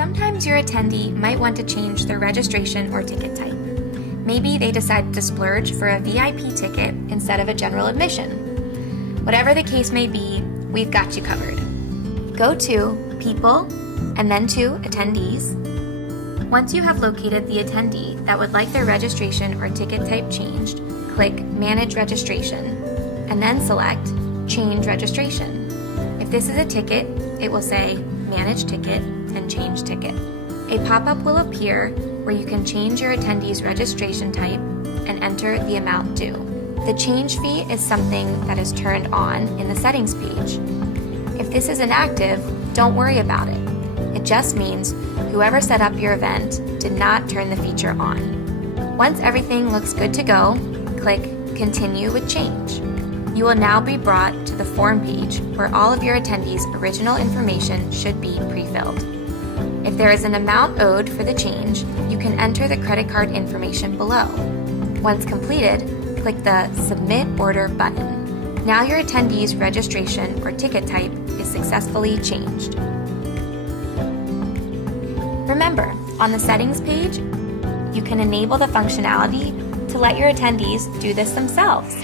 Sometimes your attendee might want to change their registration or ticket type. Maybe they decided to splurge for a VIP ticket instead of a general admission. Whatever the case may be, we've got you covered. Go to People and then to Attendees. Once you have located the attendee that would like their registration or ticket type changed, click Manage Registration and then select Change Registration. If this is a ticket, it will say Manage Ticket and Change Ticket. A pop-up will appear where you can change your attendee's registration type and enter the amount due. The change fee is something that is turned on in the settings page. If this is inactive, don't worry about it. It just means whoever set up your event did not turn the feature on. Once everything looks good to go, click Continue with Change. You will now be brought to the form page where all of your attendees' original information should be pre-filled. If there is an amount owed for the change, you can enter the credit card information below. Once completed, click the Submit Order button. Now your attendee's registration or ticket type is successfully changed. Remember, on the settings page, you can enable the functionality to let your attendees do this themselves.